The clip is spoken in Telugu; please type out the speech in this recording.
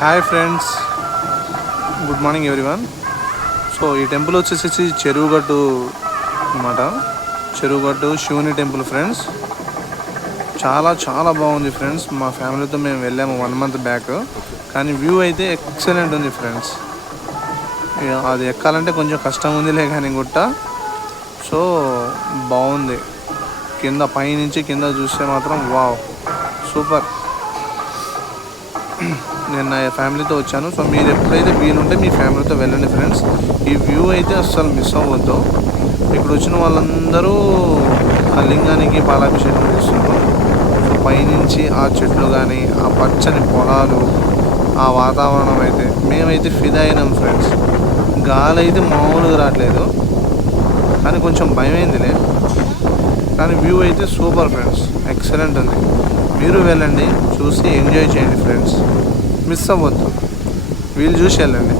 Hi friends, good morning everyone. So ఈ టెంపుల్ వచ్చేసి చెరువుగట్టు అన్నమాట. చెరువుగట్టు శివుని టెంపుల్ ఫ్రెండ్స్. చాలా చాలా బాగుంది ఫ్రెండ్స్. మా ఫ్యామిలీతో మేము వెళ్ళాము 1 month బ్యాక్. కానీ వ్యూ అయితే ఎక్సలెంట్ ఉంది ఫ్రెండ్స్. అది ఎక్కాలంటే కొంచెం కష్టం ఉందిలే కానీ గుట్ట. సో బాగుంది. కింద పైనుంచి కింద చూస్తే మాత్రం వావ్ సూపర్. నేను నా ఫ్యామిలీతో వచ్చాను. సో మీరు ఎప్పుడైతే వీలుంటే మీ ఫ్యామిలీతో వెళ్ళండి ఫ్రెండ్స్. ఈ వ్యూ అయితే అస్సలు మిస్ అవ్వద్దు. ఇక్కడ వచ్చిన వాళ్ళందరూ ఆ లింగానికి పాలాభిషేకం చేస్తున్నారు. సో పైనుంచి ఆ చెట్లు కానీ, ఆ పచ్చని పొలాలు, ఆ వాతావరణం అయితే మేమైతే ఫిదా అయినాం ఫ్రెండ్స్. గాలి అయితే మామూలుగా రావట్లేదు, కానీ కొంచెం భయమైందిలే. కానీ వ్యూ అయితే సూపర్ ఫ్రెండ్స్, ఎక్సలెంట్ ఉంది. మీరు వెళ్ళండి, చూసి ఎంజాయ్ చేయండి ఫ్రెండ్స్. మిస్ అవ్వద్దు, వీళ్ళు చూసి వెళ్ళండి.